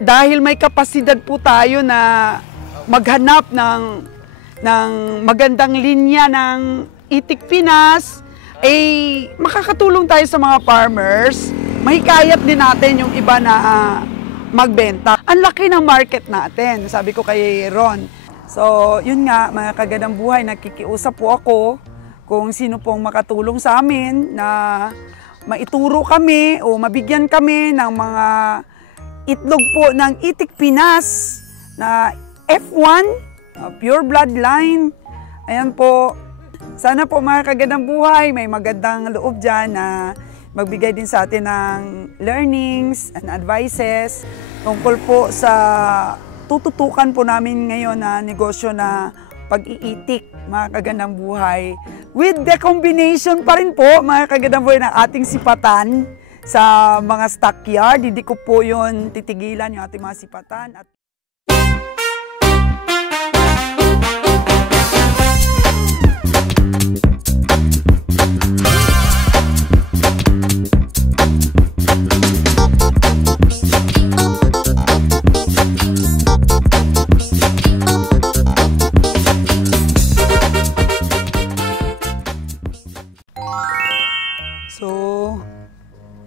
dahil may kapasidad po tayo na maghanap ng magandang linya ng Itik Pinas, makakatulong tayo sa mga farmers. Mahikayat din natin yung iba na magbenta. Ang laki ng market natin, sabi ko kay Ron. So, yun nga, mga kagandang buhay, nakikiusap po ako kung sino pong makatulong sa amin na maituro kami o mabigyan kami ng mga itlog po ng Itik Pinas na F1, pure bloodline. Ayan po. Sana po mga kagandang buhay, may magandang loob dyan na magbigay din sa atin ng learnings and advices tungkol po sa tututukan po namin ngayon na negosyo na pag-iitik, mga kagandang buhay. With the combination pa rin po, mga kagandang buhay, ng ating sipatan sa mga stockyard. Hindi ko po yun titigilan, yung ating mga sipatan.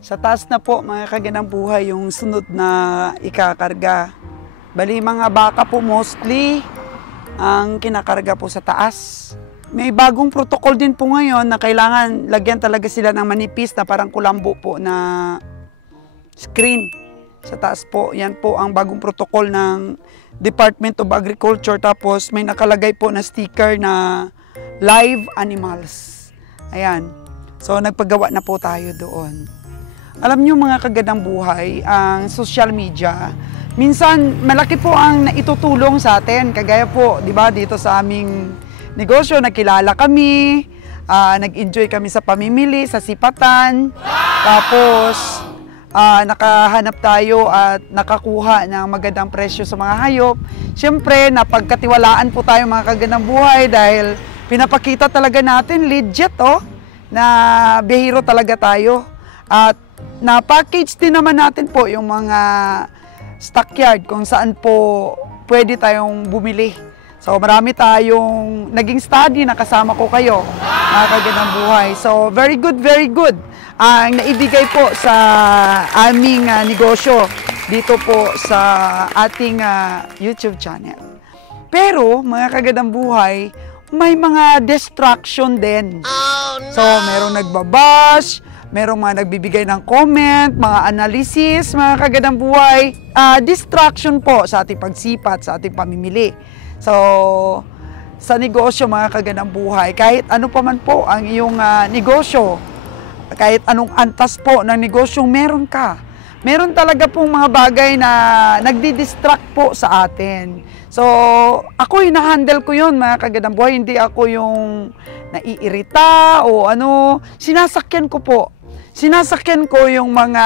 Sa taas na po, mga kagandang buhay, yung sunod na ikakarga. Bali, mga baka po mostly ang kinakarga po sa taas. May bagong protocol din po ngayon na kailangan lagyan talaga sila ng manipis na parang kulambo po na screen. Sa taas po, yan po ang bagong protocol ng Department of Agriculture. Tapos may nakalagay po na sticker na live animals. Ayan. So, nagpagawa na po tayo doon. Alam niyo mga kagandang buhay, ang social media, minsan malaki po ang naitutulong sa atin. Kagaya po, di ba, dito sa aming negosyo, nakilala kami, nag-enjoy kami sa pamimili, sa sipatan. Tapos, nakahanap tayo at nakakuha ng magandang presyo sa mga hayop. Siyempre, napagkatiwalaan po tayo mga kagandang buhay dahil pinapakita talaga natin, legit, na bihiro talaga tayo. At na-package din naman natin po yung mga stockyard kung saan po pwede tayong bumili. So marami tayong naging study na kasama ko kayo, mga kagandang buhay. So very good ang naibigay po sa aming negosyo dito po sa ating YouTube channel. Pero mga kagandang buhay, may mga distraction din. Oh, no! So merong nagbabash, merong mga nagbibigay ng comment, mga analysis, mga kagandang buhay. Distraction po sa ating pagsipat, sa ating pamimili. So, sa negosyo, mga kagandang buhay, kahit ano pa man po ang iyong negosyo, kahit anong antas po ng negosyong meron ka, meron talaga pong mga bagay na nagdi-distract po sa atin. So, ako hina-handle ko yun, mga kagandang buhay. Hindi ako yung naiirita o ano. Sinasakyan ko po. Sinasakyan ko yung mga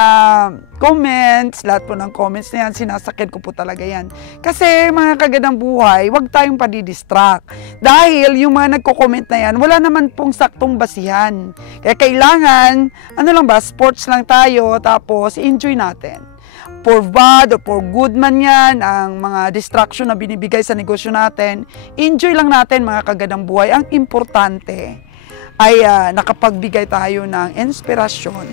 comments, lahat po ng comments na yan, sinasakyan ko po talaga yan. Kasi mga kagandang buhay, huwag tayong padidistract. Dahil yung mga nagko-comment na yan, wala naman pong saktong basihan. Kaya kailangan, ano lang ba, sports lang tayo, tapos enjoy natin. For bad or for good man yan, ang mga distraction na binibigay sa negosyo natin, enjoy lang natin mga kagandang buhay. Ang importante ay nakapagbigay tayo ng inspirasyon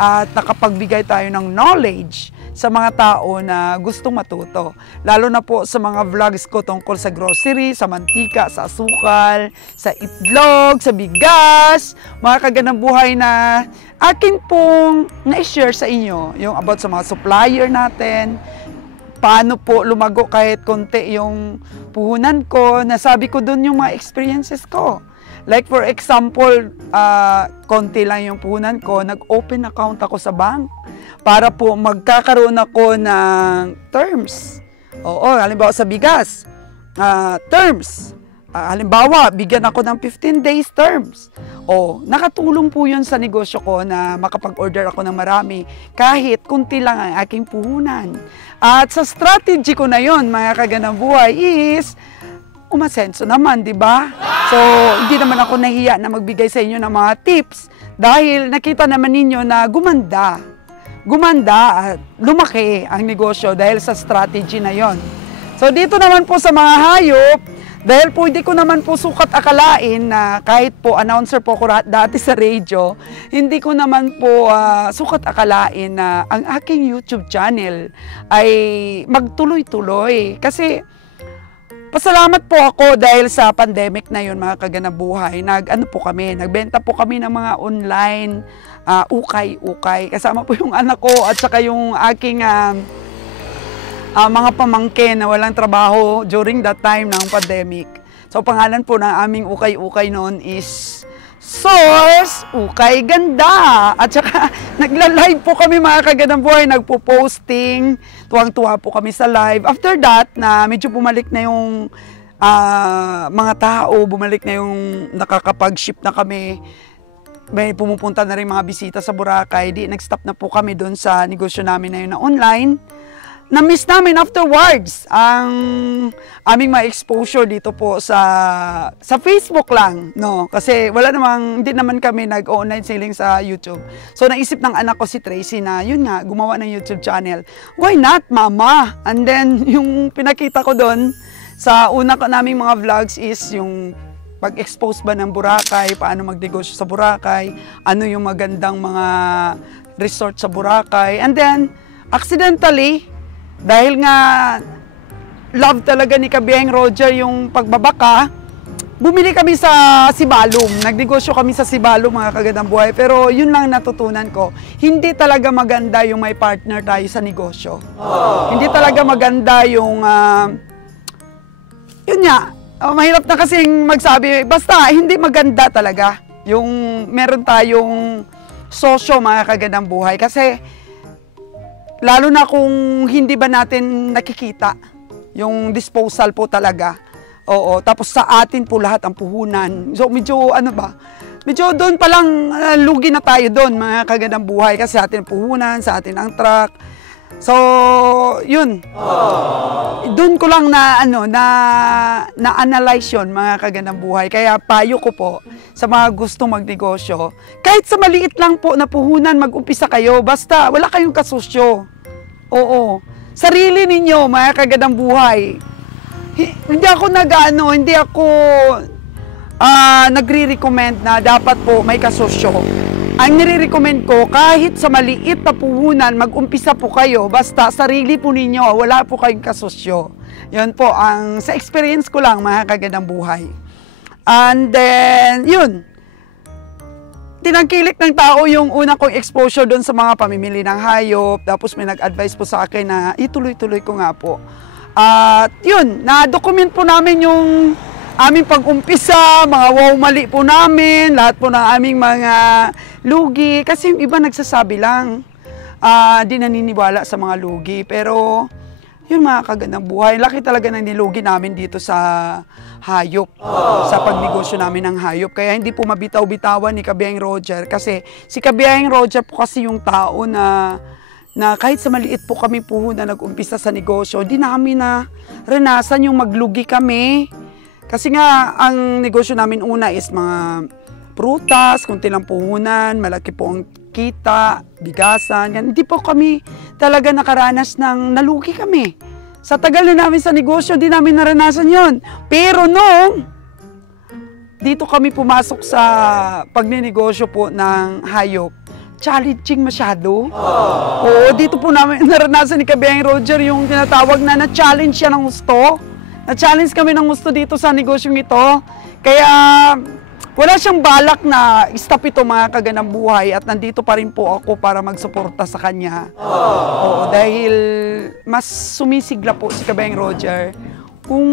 at nakapagbigay tayo ng knowledge sa mga tao na gustong matuto. Lalo na po sa mga vlogs ko tungkol sa grocery, sa mantika, sa asukal, sa itlog, sa bigas, mga kagandang buhay na akin pong na-share sa inyo yung about sa mga supplier natin, paano po lumago kahit konti yung puhunan ko, nasabi ko dun yung mga experiences ko. Like for example, konti lang yung puhunan ko, nag-open account ako sa bank para po magkakaroon ako ng terms. Oo, halimbawa sa bigas, terms. Halimbawa, bigyan ako ng 15 days terms. O, nakatulong po yun sa negosyo ko na makapag-order ako ng marami kahit kunti lang ang aking puhunan. At sa strategy ko na yun, mga kagandang buhay, is umasenso naman, di ba? So, hindi naman ako nahiya na magbigay sa inyo ng mga tips dahil nakita naman ninyo na gumanda. gumanda at lumaki ang negosyo dahil sa strategy na yon. So dito naman po sa mga hayop, dahil po hindi ko naman po sukat akalain na kahit po announcer po ako dati sa radio, hindi ko naman po sukat akalain na ang aking YouTube channel ay magtuloy-tuloy. Kasi pasalamat po ako dahil sa pandemic na yun mga kaganabuhay. Nagbenta po kami ng mga online ukay-ukay. Kasama po yung anak ko at saka yung aking mga pamangkin na walang trabaho during that time ng pandemic. So pangalan po ng aming ukay-ukay noon is Source Ukay Ganda. At saka nagla-live po kami mga kaganabuhay, nagpo-posting. Tuwang-tuwa po kami sa live. After that, na medyo bumalik na yung mga tao, bumalik na yung nakakapag-ship na kami. May pumupunta na rin mga bisita sa Boracay. Di, nag-stop na po kami doon sa negosyo namin na yun na online. Na-miss namin afterwards ang aming mga exposure dito po sa Facebook lang, no? Kasi hindi naman kami nag-online selling sa YouTube. So naisip ng anak ko si Tracy na yun nga, gumawa ng YouTube channel. Why not, mama? And then yung pinakita ko doon sa una ko naming mga vlogs is yung pag-expose ba ng Boracay, paano magnegosyo sa Boracay, ano yung magandang mga resort sa Boracay. And then accidentally, dahil nga love talaga ni Kabiyahing Roger yung pagbabaka, bumili kami sa Sibalom. Nagnegosyo kami sa Sibalom mga kaganabuhay. Pero yun lang natutunan ko. Hindi talaga maganda yung may partner tayo sa negosyo. Hindi talaga maganda yung yun nga, mahirap na kasing magsabi. Basta hindi maganda talaga yung meron tayong sosyo mga kaganabuhay. Kasi lalo na kung hindi ba natin nakikita yung disposal po talaga. Oo, tapos sa atin po lahat ang puhunan. So medyo medyo doon pa lang lugi na tayo doon mga kaganabuhay kasi sa atin ang puhunan, sa atin ang truck. So, yun. Doon ko lang na-analyze yun mga kaganabuhay. Kaya payo ko po sa mga gustong magnegosyo, kahit sa maliit lang po na puhunan, mag-umpisa kayo. Basta wala kayong kasusyo. Oo. Sarili ninyo mga kaganabuhay. Hindi ako nagre-recommend na dapat po may kasusyo. Ang nire-recommend ko, kahit sa maliit na puhunan, mag-umpisa po kayo. Basta sarili po ninyo, wala po kayong kasosyo. Yun po, sa experience ko lang, mga kaganabuhay. And then, yun. Tinangkilik ng tao yung una kong exposure doon sa mga pamimili ng hayop. Tapos may nag-advise po sa akin na ituloy-tuloy ko nga po. At yun, na-document po namin yung aming pag-umpisa, mga mali po namin, lahat po ng aming mga lugi. Kasi yung iba nagsasabi lang, di naniniwala sa mga lugi. Pero, yun mga kagandang buhay. Laki talaga ng nilugi namin dito sa hayop, sa pagnegosyo namin ng hayop. Kaya hindi po mabitaw-bitawan ni Kabiyahing Roger. Kasi si Kabiyahing Roger po kasi yung tao na kahit sa maliit po kami po na nag-umpisa sa negosyo, di namin na renasan yung maglugi kami. Kasi nga, ang negosyo namin una is mga prutas, kunti lang puhunan, malaki po ang kita, bigasan. Yan. Hindi po kami talaga nakaranas ng nalugi kami. Sa tagal na namin sa negosyo, di namin naranasan yon. Pero dito kami pumasok sa pagnenegosyo po ng hayop, challenging masyado. Oo, dito po namin naranasan ni Kabiyahing Roger yung tinatawag na-challenge siya ng gusto. Na-challenge kami ng gusto dito sa negosyong ito. Kaya wala siyang balak na stop ito mga kaganang buhay at nandito pa rin po ako para magsuporta sa kanya. Oo, dahil mas sumisigla po si Kabiyahing Roger kung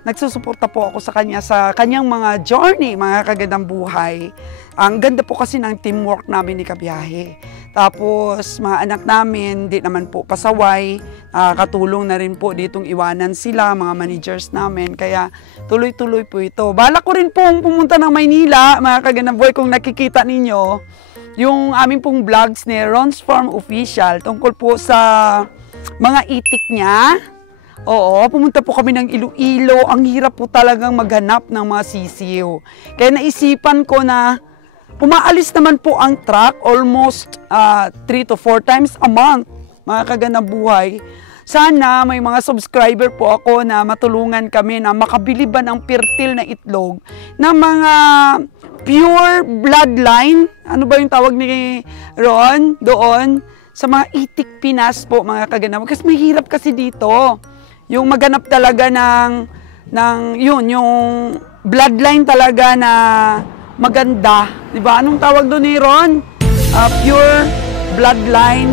nagsusuporta po ako sa kanya sa kanyang mga journey, mga kagandang buhay. Ang ganda po kasi ng teamwork namin ni Kabiyahe. Tapos mga anak namin, di naman po pasaway, katulong na rin po ditong iwanan sila, mga managers namin. Kaya tuloy-tuloy po ito. Balak ko rin pong pumunta ng Maynila, mga kagandang buhay, kung nakikita ninyo, yung aming pong vlogs ni Ron's Farm Official tungkol po sa mga itik niya. Oo, pumunta po kami ng Iloilo. Ang hirap po talagang maghanap ng mga sisiw. Kaya naisipan ko na umaalis naman po ang truck almost 3 to 4 times a month, mga kagandang buhay. Sana may mga subscriber po ako na matulungan kami na makabili ba ng fertile na itlog ng mga pure bloodline. Ano ba yung tawag ni Ron doon? Sa mga itik Pinas po, mga kagandang. Kasi mahirap kasi dito. Yung maganap talaga ng yun, yung bloodline talaga na maganda. Diba? Anong tawag doon ni Ron? Pure bloodline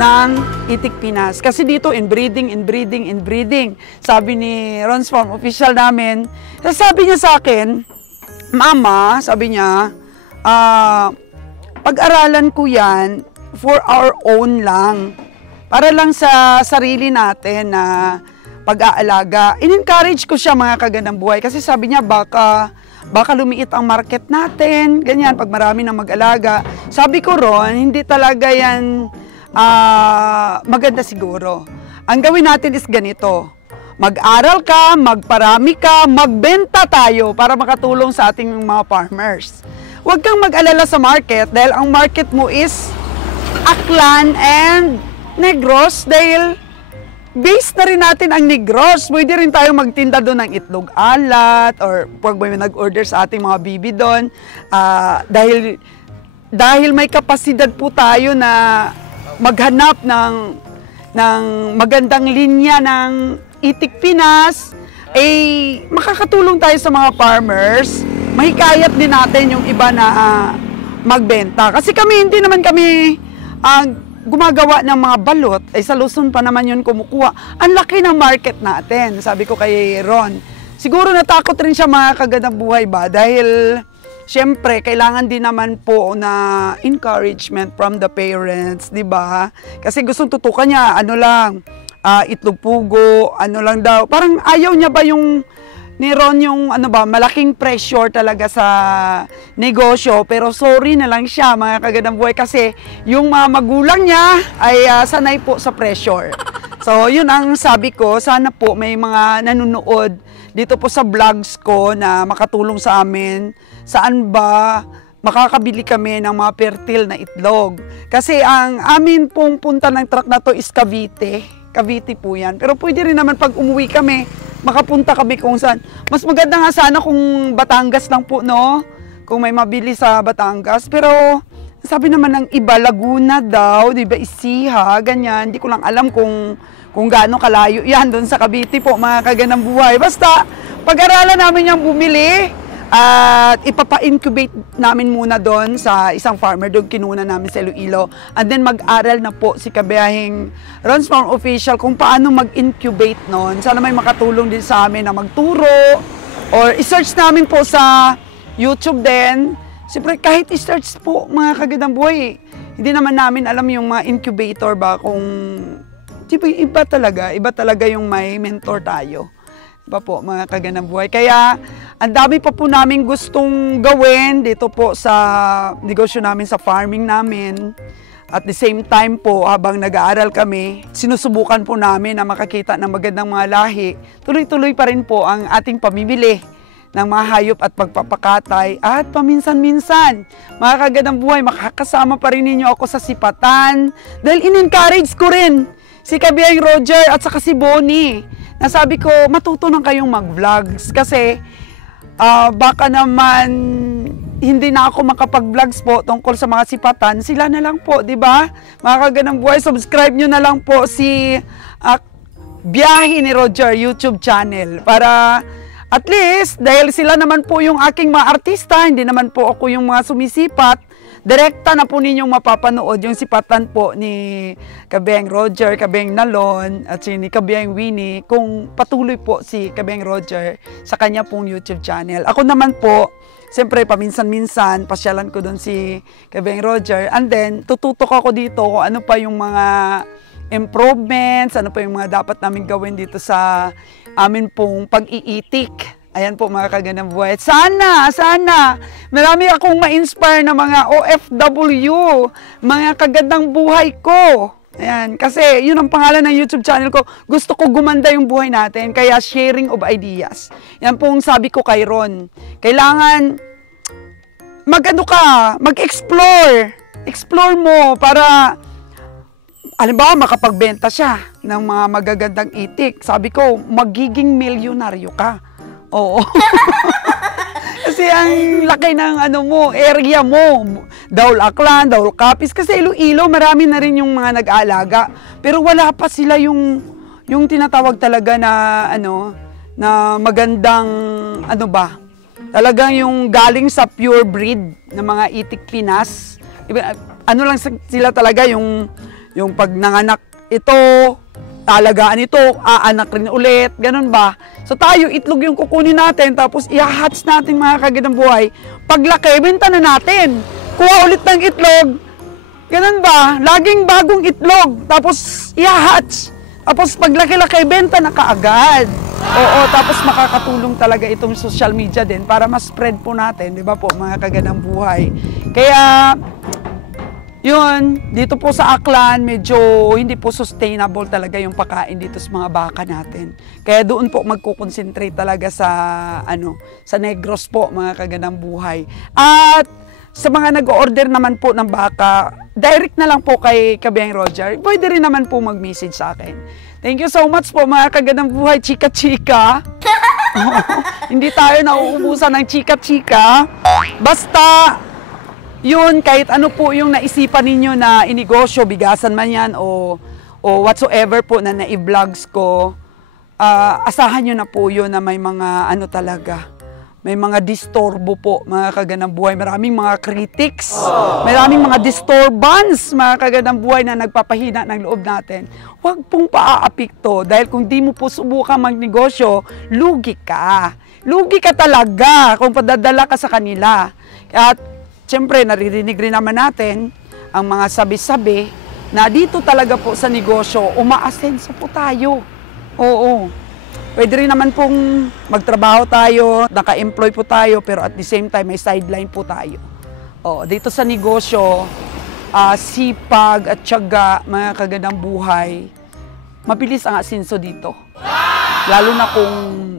ng Itik Pinas. Kasi dito, inbreeding. Sabi ni Ron's Farm official namin, sabi niya sa akin, Mama, sabi niya, pag-aralan ko yan for our own lang. Para lang sa sarili natin na pag-aalaga. In-encourage ko siya, mga kagandang buhay, kasi sabi niya, baka lumiit ang market natin, ganyan, pag marami nang mag-alaga. Sabi ko, Ron, hindi talaga yan maganda siguro. Ang gawin natin is ganito. Mag-aral ka, magparami ka, magbenta tayo para makatulong sa ating mga farmers. Huwag kang mag-alala sa market dahil ang market mo is Aklan and Negros dahil base na rin natin ang Negros. Pwede rin tayo magtinda doon ng itlog alat or pag may nag-order sa ating mga bibi doon. Dahil may kapasidad po tayo na maghanap ng magandang linya ng Itik Pinas, makakatulong tayo sa mga farmers. Mahikayat din natin yung iba na magbenta. Kasi hindi naman kami gumagawa ng mga balot, sa Luzon pa naman yun kumukuha. Ang laki ng market natin, sabi ko kay Ron. Siguro natakot rin siya, mga kagandang buhay ba, dahil siyempre kailangan din naman po na encouragement from the parents, di ba? Kasi gustong tutukan niya, itlog pugo, lang daw. Parang ayaw niya ba yung ni Ron yung malaking pressure talaga sa negosyo, pero sorry na lang siya, mga kagandang buhay, kasi yung mga magulang niya ay sanay po sa pressure. So yun ang sabi ko, sana po may mga nanonood dito po sa vlogs ko na makatulong sa amin. Saan ba makakabili kami ng mga fertile na itlog? Kasi ang amin pong punta ng truck na to is Cavite po yan. Pero pwede rin naman pag umuwi kami, makapunta kami kung saan. Mas maganda nga sana kung Batangas lang po, no? Kung may mabili sa Batangas. Pero sabi naman ng iba, Laguna daw, di ba, Isiha, ganyan. Hindi ko lang alam kung gaano kalayo yan doon sa Cavite po, mga kagandang buhay. Basta, pag-aralan namin yung bumili at ipapa-incubate namin muna doon sa isang farmer doon kinuna namin sa Iloilo. And then mag-aral na po si kabiyahing Ron's Farm official kung paano mag-incubate noon. Sana may makatulong din sa amin na magturo or i-search namin po sa YouTube din. Siyempre kahit i-search po, mga kagandang buhay, hindi naman namin alam yung mga incubator ba kung iba talaga yung may mentor tayo. Iba po, mga kagandang buhay. Kaya, ang dami pa po namin gustong gawin dito po sa negosyo namin, sa farming namin. At the same time po, habang nag-aaral kami, sinusubukan po namin na makakita ng magandang mga lahi. Tuloy-tuloy pa rin po ang ating pamimili ng mga hayop at pagpapakatay. At paminsan-minsan, mga kagandang buhay, makakasama pa rin ninyo ako sa sipatan. Dahil in-encourage ko rin si Kabiyang Roger at saka si Bonnie. Nasabi ko, matuto na kayong mag-vlogs kasi baka naman hindi na ako makapag-vlogs po tungkol sa mga sipatan. Sila na lang po, di ba? Mga kagandang buhay, subscribe nyo na lang po si Biyahe ni Roger YouTube channel para at least, dahil sila naman po yung aking mga artista, hindi naman po ako yung mga sumisipat, direkta na po ninyong mapapanood yung sipatan po ni Kabiyang Roger, Kabiyang Nalon, at si Kabiyang Winnie, kung patuloy po si Kabiyang Roger sa kanya pong YouTube channel. Ako naman po, siyempre paminsan-minsan, pasyalan ko doon si Kabiyang Roger, and then tututok ako dito kung ano pa yung mga improvements, ano pa yung mga dapat namin gawin dito sa amin pong pag-iitik. Ayan po, mga kagandang buhay. Sana, marami akong ma-inspire na mga OFW, mga kagandang buhay ko. Ayan, kasi yun ang pangalan ng YouTube channel ko. Gusto ko gumanda yung buhay natin, kaya sharing of ideas. Yan pong sabi ko kay Ron. Kailangan mag-explore. Explore mo para, halimbawa, makapagbenta siya ng mga magagandang itik. Sabi ko, magiging milyonaryo ka. Oo. Kasi ang laki ng area mo. Daul Aklan, Daul Capiz. Kasi Iloilo, marami na rin yung mga nag-aalaga. Pero wala pa sila yung tinatawag talaga na, na magandang, talagang yung galing sa pure breed ng mga itik Pinas. Lang sila talaga yung pag nanganak ito, talagaan ito, aanak rin ulit, ganun ba? So tayo, itlog yung kukunin natin, tapos i-hatch natin mga kagandang buhay. Paglaki, benta na natin. Kuha ulit ng itlog, ganun ba? Laging bagong itlog, tapos i-hatch. Tapos paglaki-laki, benta na kaagad. Oo, tapos makakatulong talaga itong social media din para ma-spread po natin, di ba po, mga kagandang buhay. Kaya, yun, dito po sa Aklan, medyo hindi po sustainable talaga yung pagkain dito sa mga baka natin. Kaya doon po magkukonsentrate talaga sa, sa Negros po, mga kagandang buhay. At sa mga nag-order naman po ng baka, direct na lang po kay Kabiyang Roger. Pwede rin naman po mag-message sa akin. Thank you so much po, mga kagandang buhay, chika-chika. Hindi tayo nauubusan ng chika-chika. Basta, yun, kahit ano po yung naisipan ninyo na inegosyo, bigasan man yan o whatsoever po na na-vlogs ko, asahan nyo na po yun na may mga talaga, may mga disturbo po, mga kagandang buhay. Maraming mga critics, maraming mga disturbance, mga kagandang buhay na nagpapahina ng loob natin. Huwag pong paaapikto dahil kung di mo po subukan magnegosyo, lugi ka. Lugi ka talaga kung padadala ka sa kanila. At siyempre, naririnig rin naman natin ang mga sabi-sabi na dito talaga po sa negosyo, umaasenso po tayo. Oo. Pwede rin naman pong magtrabaho tayo, naka-employ po tayo, pero at the same time, may sideline po tayo. Oo, dito sa negosyo, sipag at tiyaga, mga kagandang buhay, mabilis ang asenso dito. Lalo na kung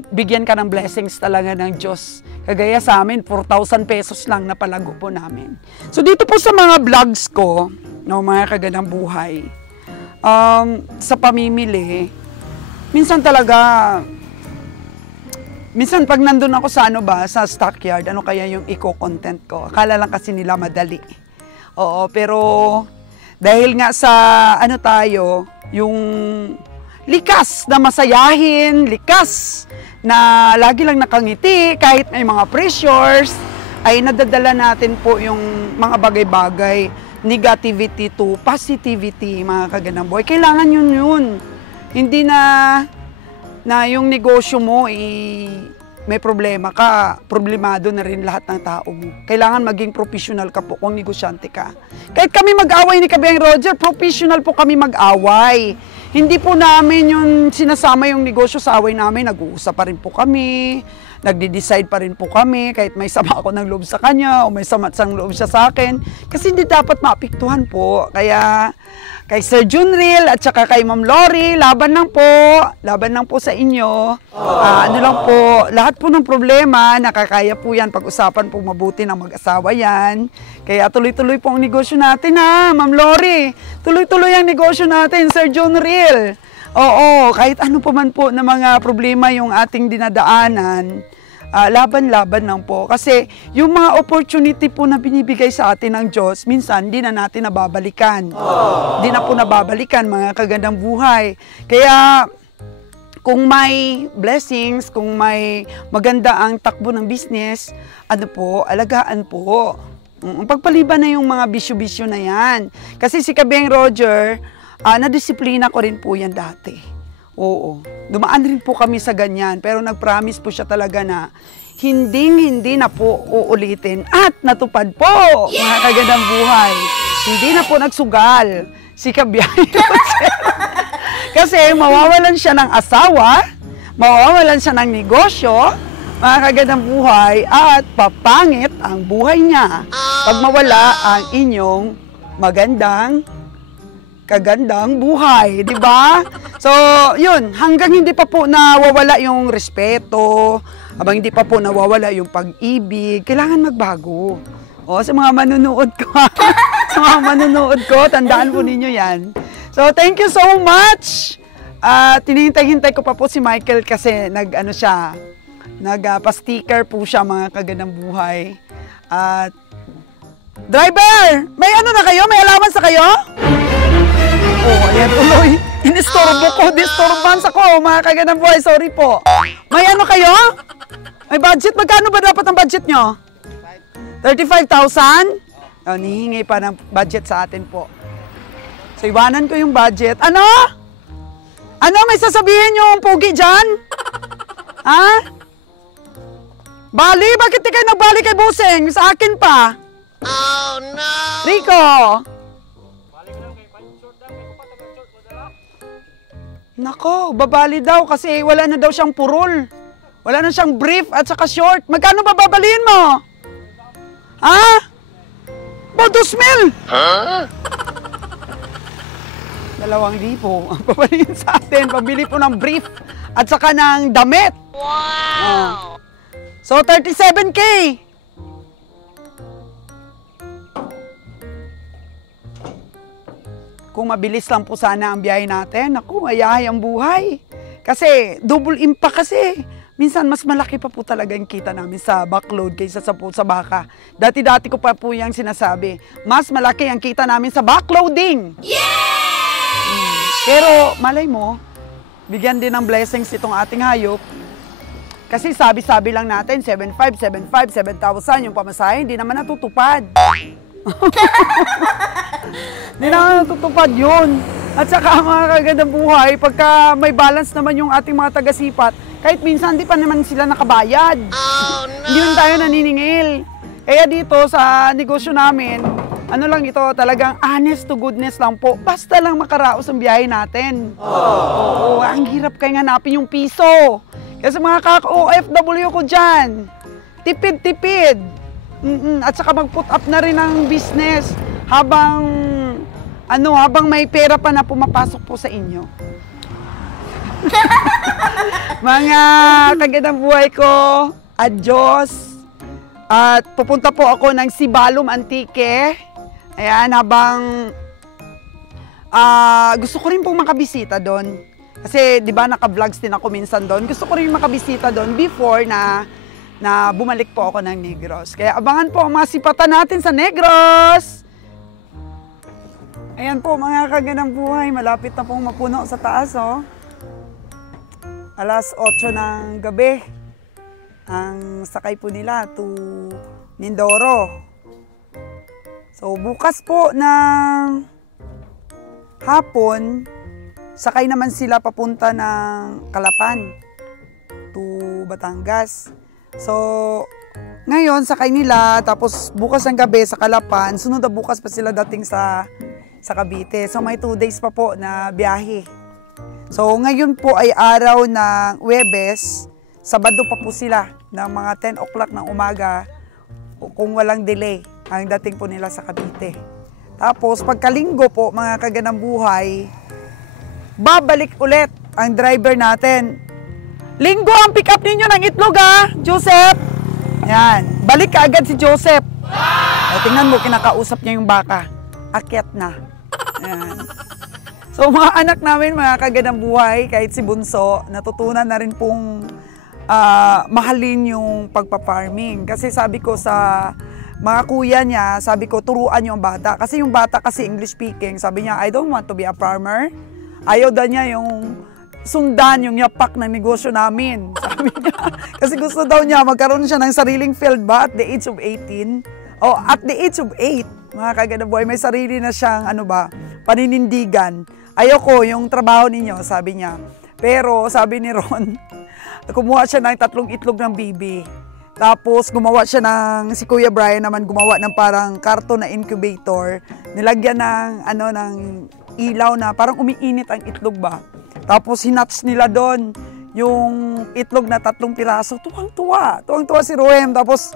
bigyan ka ng blessings talaga ng Diyos. Kagaya sa amin, 4,000 pesos lang na palago po namin. So dito po sa mga vlogs ko, mga kagandang buhay, sa pamimili, minsan pag nandun ako sa sa stockyard, ano kaya yung eco-content ko? Akala lang kasi nila madali. Oo, pero dahil nga sa tayo, yung likas na masayahin, likas na lagi lang nakangiti, kahit may mga pressures, ay nadadala natin po yung mga bagay-bagay, negativity to positivity, mga kagandang buhay. Kailangan yun. Hindi na yung negosyo mo may problema ka, problemado na rin lahat ng tao mo. Kailangan maging professional ka po kung negosyante ka. Kahit kami mag-away ni Kabiyang Roger, professional po kami mag-away. Hindi po namin yung sinasama yung negosyo sa away namin. Nag-uusap pa rin po kami, nagde-decide pa rin po kami, kahit may sama ako ng loob sa kanya o may sama sang loob siya sa akin. Kasi hindi dapat maapektuhan po. Kaya kay Sir Junril at saka kay Ma'am Lori, laban lang po sa inyo. Ano lang po, lahat po ng problema, nakakaya po yan, pag-usapan po mabuti ng mag-asawa yan. Kaya tuloy-tuloy po ang negosyo natin Ma'am Lori. Tuloy-tuloy ang negosyo natin, Sir Junril. Oo, kahit ano pa man po na mga problema yung ating dinadaanan, laban-laban lang po. Kasi yung mga opportunity po na binibigay sa atin ng Diyos, minsan di na natin nababalikan. Di na po nababalikan, mga kagandang buhay. Kaya kung may blessings, kung may maganda ang takbo ng business, alagaan po. Pagpaliban na yung mga bisyo-bisyo na yan. Kasi si Kabiyang Roger, nadisiplina ko rin po yan dati. Oo. Dumaan rin po kami sa ganyan, pero nag-promise po siya talaga na hindi na po uulitin. At natupad po, mga kagandang buhay. Hindi na po nagsugal si Kabiyang Roger. Kasi mawawalan siya ng asawa, mawawalan siya ng negosyo, mga kagandang buhay, at papangit ang buhay niya pag mawala ang inyong magandang kagandang buhay, di ba? So, yun, hanggang hindi pa po nawawala yung respeto, habang hindi pa po nawawala yung pag-ibig, kailangan magbago. O, sa mga manunood ko, sa mga manunood ko, tandaan po ninyo yan. So, thank you so much! Tinihintay-hintay ko pa po si Michael kasi nagpa-sticker po siya, mga kagandang buhay. At, driver! May ano na kayo? May allowance na kayo? Oh, ayan tuloy. Inistorbo ko, disturbance ako, mga kagandang buhay. Sorry po. May ano kayo? May budget? Magkano ba dapat ang budget nyo? 35,000? Oh, nihingi pa ng budget sa atin po. So, iwanan ko yung budget. Ano? Ano? May sasabihin yung pogi dyan? Ha? Bali? Bakit di kayo nagbali kay Buseng? Sa akin pa. Oh, no! Rico! Nako, babali daw kasi wala na daw siyang purol. Wala na siyang brief at saka short. Magkano ba babaliin mo? Ha? About 2,000? Huh? 2,000 ang babaliin sa atin. Pabili po ng brief at saka ng damit. Wow! So, 37K. Kung mabilis lang po sana ang biyahe natin, naku, ayahay ang buhay. Kasi, double impact kasi. Minsan, mas malaki pa po talaga yung kita namin sa backload kaysa sa baka. Dati-dati ko pa po yung sinasabi, mas malaki ang kita namin sa backloading. Yay! Pero, malay mo, bigyan din ng blessings itong ating hayop. Kasi sabi-sabi lang natin, 7,500, 7,000 yung pamasahe, hindi naman natutupad. Hindi naman natutupad yun. At saka mga kagandang buhay, pagka may balance naman yung ating mga taga-sipat, kahit minsan di pa naman sila nakabayad. Oh, no. Hindi naman tayo naniningil. Kaya dito sa negosyo namin, ano lang ito, talagang honest to goodness lang po. Basta lang makaraos ang biyahe natin. Oo, ang hirap kayo hanapin yung piso. Kasi mga kaka-OFW ko dyan, tipid-tipid. At saka mag-put up na rin ng business habang may pera pa na pumapasok po sa inyo. Mga kagandang buhay ko, adios. At pupunta po ako ng Sibalom Antique. Ayan, habang gusto ko rin pong makabisita doon. Kasi, di ba, naka-vlogs din ako minsan doon. Gusto ko rin makabisita doon before na bumalik po ako ng Negros. Kaya abangan po ang mga sipatan natin sa Negros! Ayan po, mga kagandang buhay. Malapit na pong mapuno sa taas, oh. Alas 8 ng gabi. Ang sakay po nila to Mindoro. So, bukas po ng hapon, sakay naman sila papunta ng Calapan to Batangas. So, ngayon sakay nila, tapos bukas ng gabi sa Calapan, sunod na bukas pa sila dating sa Cavite. So, may 2 days pa po na biyahe. So, ngayon po ay araw ng Huwebes, Sabado pa po sila ng mga 10 o'clock ng umaga kung walang delay ang dating po nila sa Cavite. Tapos, pagkalinggo po, mga kagandang buhay, babalik ulit ang driver natin. Linggo ang pick up ninyo ng itlog, ha, Joseph? Yan. Balik ka agad si Joseph. Wow! Tingnan mo, kinakausap niya yung baka. Akyat na. Yan. So, mga anak namin, mga kagandang buhay, kahit si Bunso, natutunan na rin pong mahalin yung pagpa-farming. Kasi sabi ko sa mga kuya niya, sabi ko, turuan yung bata. Kasi yung bata kasi English speaking, sabi niya, I don't want to be a farmer. Ayaw daw niya yung sundan, yung yapak ng negosyo namin. Sabi niya. Kasi gusto daw niya magkaroon siya ng sariling field ba at the age of 18. O at the age of 8, mga kagandang buhay, may sarili na siyang paninindigan. Ayoko yung trabaho ninyo, sabi niya. Pero sabi ni Ron, kumuha siya ng 3 itlog ng bibi. Tapos gumawa siya si Kuya Brian naman gumawa ng parang karton na incubator. Nilagyan ng ilaw na parang umiinit ang itlog ba. Tapos hinatch nila doon yung itlog na 3 piraso, tuwang-tuwa. Tuwang-tuwa si Roem. Tapos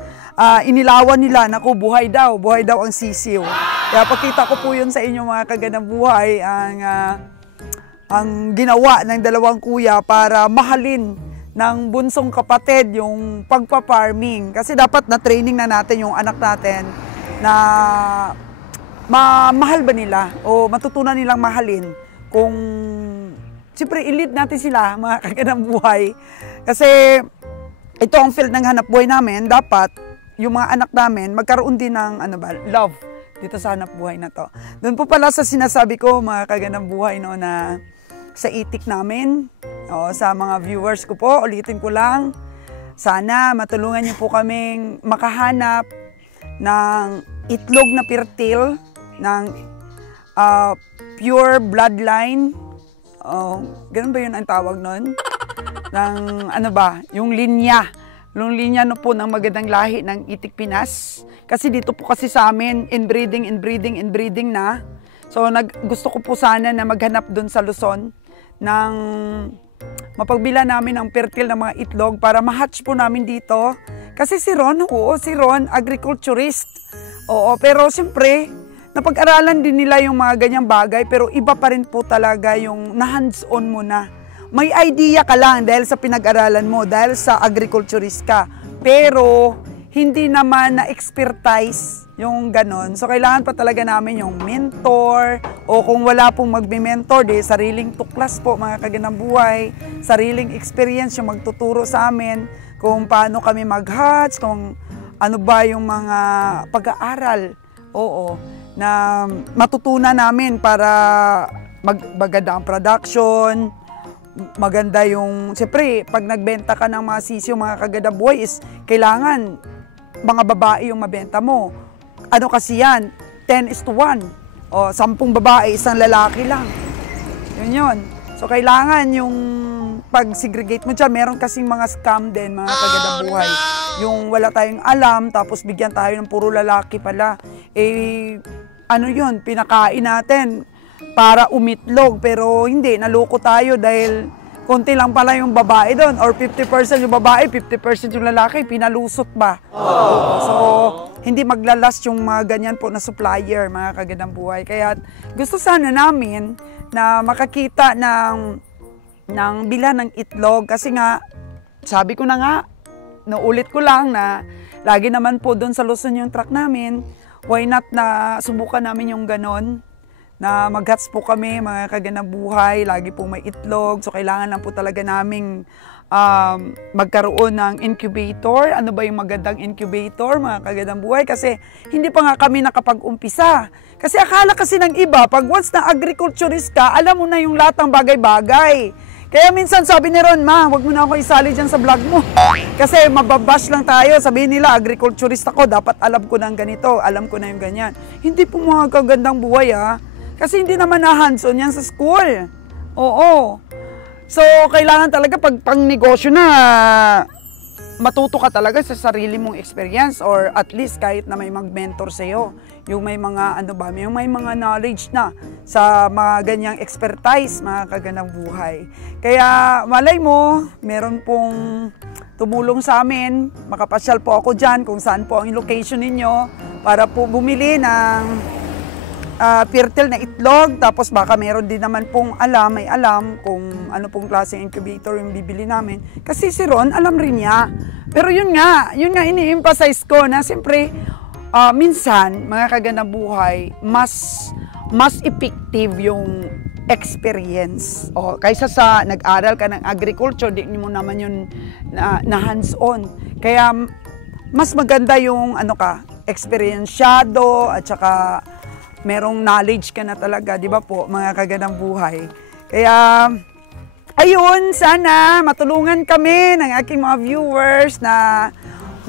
inilawan nila, naku, buhay daw ang sisiw. Kaya pakita ko po yun sa inyo mga kaganang buhay, ang ginawa ng dalawang kuya para mahalin ng bunsong kapatid yung pagpa-farming. Kasi dapat na training na natin yung anak natin na mahal ba nila o matutunan nilang mahalin kung siyempre, i-lead natin sila, mga kaganang buhay. Kasi ito ang field ng hanap buhay namin. Dapat yung mga anak namin magkaroon din ng love dito sa hanap buhay na to. Doon po pala sa sinasabi ko, mga kaganang buhay, no, na sa itik namin, sa mga viewers ko po, ulitin ko lang, sana matulungan niyo po kaming makahanap ng itlog na pirtil, ng pure bloodline. Ganun ba yun ang tawag nun? Ng yung linya. Yung linya no po ng magandang lahi ng Itik Pinas. Kasi dito po kasi sa amin, inbreeding na. So gusto ko po sana na maghanap dun sa Luzon ng mapagbila namin ng fertile na mga itlog para ma-hatch po namin dito. Kasi si Ron, agriculturist. Oo, pero siyempre, napag-aralan din nila yung mga ganyang bagay, pero iba pa rin po talaga yung na-hands-on mo na. May idea ka lang dahil sa pinag-aralan mo, dahil sa agriculturist ka. Pero, hindi naman na-expertise yung ganon. So, kailangan pa talaga namin yung mentor, o kung wala pong magme-mentor, sariling tuklas po, mga kaganang buhay, sariling experience yung magtuturo sa amin, kung paano kami mag-hatch, kung ano ba yung mga pag-aaral. Oo. Na matutunan namin para maganda ang production, maganda yung, siyempre, pag nagbenta ka ng mga sisiyo, mga kaganang buhay, is kailangan mga babae yung mabenta mo. Ano kasi yan? 10:1. O, 10 babae, 1 lalaki lang. Yun. So, kailangan yung pag-segregate mo dyan, meron kasing mga scam din, mga kaganang buhay. Yung wala tayong alam, tapos bigyan tayo ng puro lalaki pala. Pinakain natin para umitlog, pero hindi, naloko tayo dahil konti lang pala yung babae doon, or 50% yung babae, 50% yung lalaki, pinalusot ba? So, hindi maglalast yung mga ganyan po na supplier, mga kaganang buhay. Kaya gusto sana namin na makakita ng bila ng itlog, kasi nga, sabi ko na nga, naulit ko lang na lagi naman po doon sa Luzon yung truck namin. Why not na subukan namin yung ganon, na mag-hatch po kami, mga kaganang buhay, lagi po may itlog. So, kailangan lang po talaga naming magkaroon ng incubator. Ano ba yung magandang incubator, mga kaganang buhay? Kasi hindi pa nga kami nakapag-umpisa. Kasi akala kasi ng iba, pag once na agriculturist ka, alam mo na yung lahat ng bagay-bagay. Kaya minsan sabi ni Ron, ma, wag mo na ako isali dyan sa vlog mo. Kasi mababash lang tayo. Sabihin nila, agriculturist ako, dapat alam ko ng ganito, alam ko na yung ganyan. Hindi po mga kagandang buhay, ha? Kasi hindi naman na hands-on yan sa school. Oo. So, kailangan talaga pag pang-negosyo na, matuto ka talaga sa sarili mong experience, or at least kahit na may mag-mentor sa'yo. Yung may mga, yung may mga knowledge na sa mga ganyang expertise, mga kaganang buhay. Kaya malay mo, meron pong tumulong sa amin, makapasyal po ako dyan kung saan po ang location ninyo para po bumili ng fertile na itlog. Tapos baka meron din naman pong may alam kung ano pong klaseng incubator yung bibili namin. Kasi si Ron, alam rin niya. Pero yun nga ini-emphasize ko na siyempre, minsan, mga kaganang buhay, mas effective yung experience. Kaysa sa nag-aral ka ng agriculture, di mo naman yun na hands-on. Kaya, mas maganda yung experiensyado, at saka merong knowledge ka na talaga, di ba po, mga kaganang buhay. Kaya, ayun, sana matulungan kami ng aking mga viewers na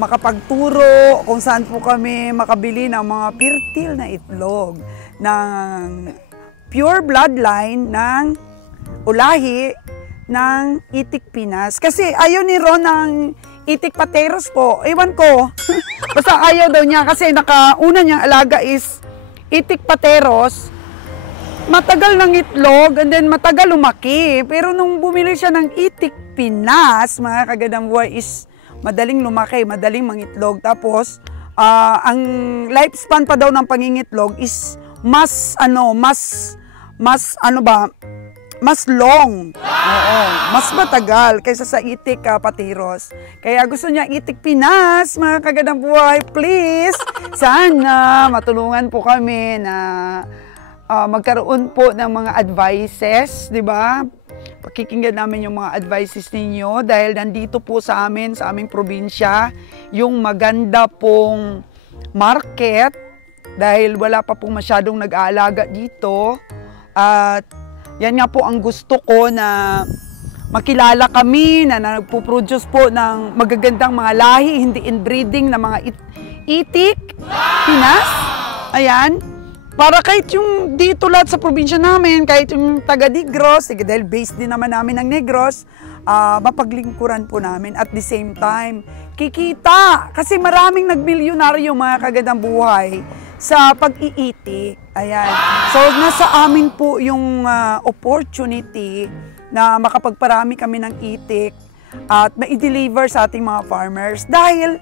makapagturo kung saan po kami makabili ng mga fertile na itlog ng pure bloodline ng ulahi ng Itik Pinas. Kasi ayaw ni Ron ng Itik Pateros po. Ewan ko. Basta ayaw daw niya kasi una niyang alaga is Itik Pateros matagal ng itlog and then matagal lumaki. Pero nung bumili siya ng Itik Pinas, mga kagandang buhay, is madaling lumaki, madaling mangitlog. Tapos, ang lifespan pa daw ng pangingitlog is mas long. Oo, mas matagal kaysa sa Itik Patiros. Kaya gusto niya Itik Pinas, mga kagandang buhay, please. Sana matulungan po kami na magkaroon po ng mga advices, di ba? Pakikinggan namin yung mga advices ninyo dahil nandito po sa amin, sa aming probinsya, yung maganda pong market dahil wala pa pong masyadong nag-aalaga dito. At yan nga po ang gusto ko, na makilala kami na nagpo-produce po ng magagandang mga lahi, hindi inbreeding na mga Itik Pinas. Ayan. Para kahit yung dito lahat sa probinsya namin, kahit yung taga Negros, dahil based din naman namin ng Negros, mapaglingkuran po namin at the same time, kikita. Kasi maraming nagmilyonaryo, mga kagandang buhay, sa pag-iitik. Ayan. So, nasa amin po yung opportunity na makapagparami kami ng itik at ma-deliver sa ating mga farmers. Dahil,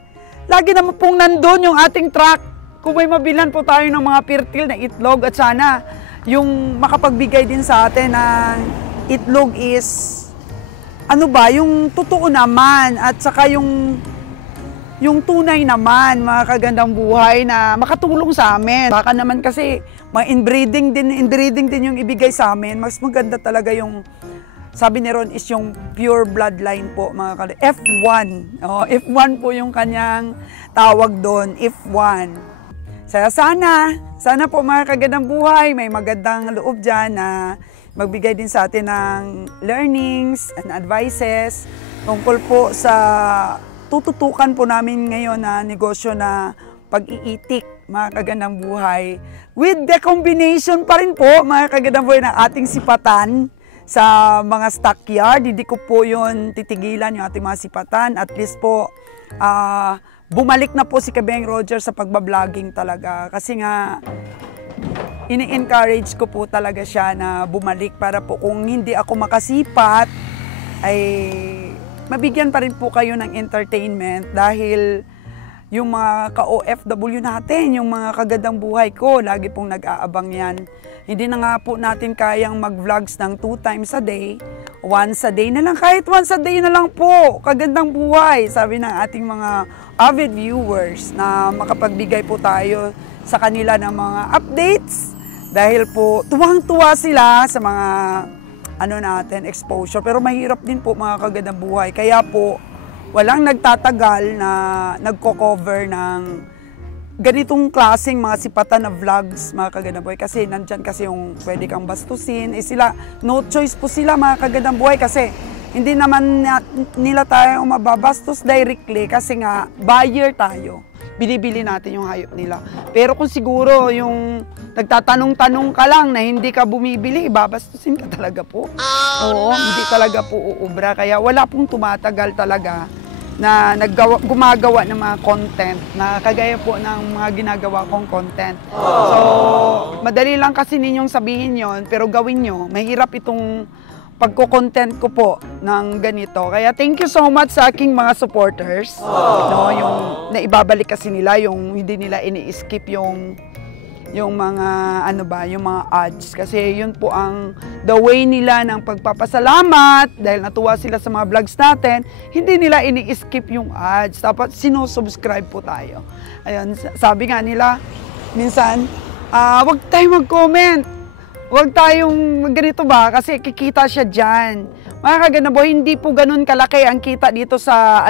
lagi naman pong nandun yung ating truck. Kung may mabilan po tayo ng mga fertile na itlog at sana yung makapagbigay din sa atin ng itlog is, yung totoo naman at saka yung tunay naman, mga kagandang buhay, na makatulong sa amin. Baka naman kasi inbreeding din yung ibigay sa amin. Mas maganda talaga yung, sabi ni Ron, is yung pure bloodline po, mga kagandang. F1. F1 po yung kanyang tawag doon, F1. Sana po, mga kagandang buhay, may magandang loob dyan na magbigay din sa atin ng learnings and advices tungkol po sa tututukan po namin ngayon na negosyo na pag-iitik, mga kagandang buhay. With the combination pa rin po, mga kagandang buhay, ng ating sipatan sa mga stockyard. Hindi ko po yun titigilan, yung ating mga sipatan. At least po, bumalik na po si Kabeng Roger sa pagbabloging talaga. Kasi nga, ini-encourage ko po talaga siya na bumalik para po kung hindi ako makasipat, ay mabigyan pa rin po kayo ng entertainment dahil yung mga ka-OFW natin, yung mga kagandang buhay ko, lagi pong nag-aabang yan. Hindi na nga po natin kayang mag-vlogs ng 2 times a day, once a day na lang, kahit once a day na lang po, kagandang buhay, sabi ng ating mga avid viewers, na makapagbigay po tayo sa kanila ng mga updates dahil po tuwang-tuwa sila sa mga exposure. Pero mahirap din po, mga kagandang buhay. Kaya po, walang nagtatagal na nagko-cover ng ganitong klaseng mga sipatan na vlogs, mga kagandang buhay. Kasi nandyan kasi yung pwede kang bastusin. Sila, no choice po sila, mga kagandang buhay, kasi hindi naman nila tayo mababastos directly kasi nga buyer tayo. Binibili natin yung hayop nila. Pero kung siguro yung nagtatanong-tanong ka lang na hindi ka bumibili, babastusin ka talaga po. Oo, hindi talaga po uubra. Kaya wala pong tumatagal talaga na gumagawa ng mga content na kagaya po ng mga ginagawa kong content. So, madali lang kasi ninyong sabihin yon, pero gawin nyo. Mahirap itong pagko-content ko po ng ganito. Kaya thank you so much sa aking mga supporters. No, yung naibabalik kasi nila, yung hindi nila ini-skip yung mga yung mga ads, kasi yun po ang the way nila ng pagpapasalamat dahil natuwa sila sa mga vlogs natin. Hindi nila ini-skip yung ads, dapat sinusubscribe po tayo. Ayun, sabi nga nila minsan, wag tayong mag-comment, wag tayong ganito ba kasi kikita siya dyan. Mga kagandang buhay, hindi po ganun kalaki ang kita dito sa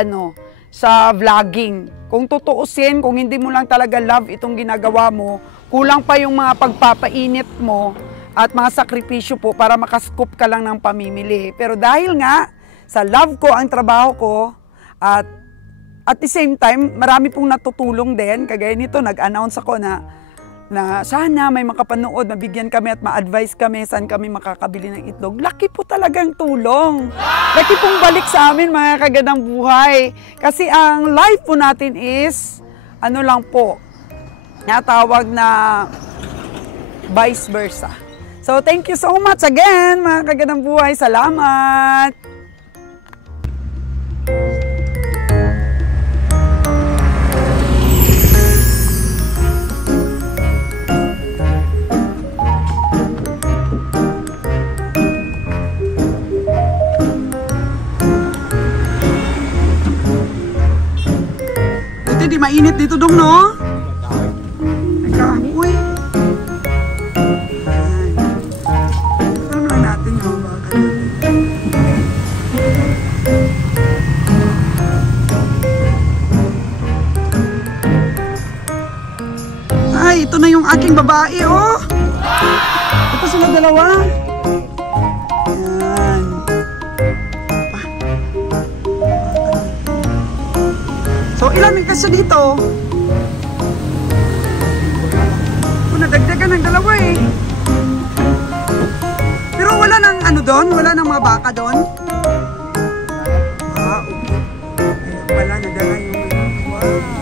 sa vlogging. Kung tutuusin, kung hindi mo lang talaga love itong ginagawa mo, kulang pa yung mga pagpapainit mo at mga sakripisyo po para makascoop ka lang ng pamimili. Pero dahil nga sa love ko ang trabaho ko at the same time, marami pong natutulong din. Kagaya nito, nag-announce ako na sana may makapanood, mabigyan kami at ma-advise kami saan kami makakabili ng itlog. Laki po talagang tulong. Laki pong balik sa amin, mga kagandang buhay. Kasi ang life po natin is, lang po, natawag na vice versa. So, thank you so much again, mga kagandang buhay. Salamat! Buti di mainit dito dong, no? Nagkahoy. Ayan. Lang natin yung baka natin. Ay, ito na yung aking babae, oh! Ito sila dalawa. Ayan. So, ilan ang kaso dito? Nadagdagan ng dalawa eh. Pero wala nang ano doon? Wala nang mga baka doon? Ah, okay. Kaya pala nadala yung... Wow.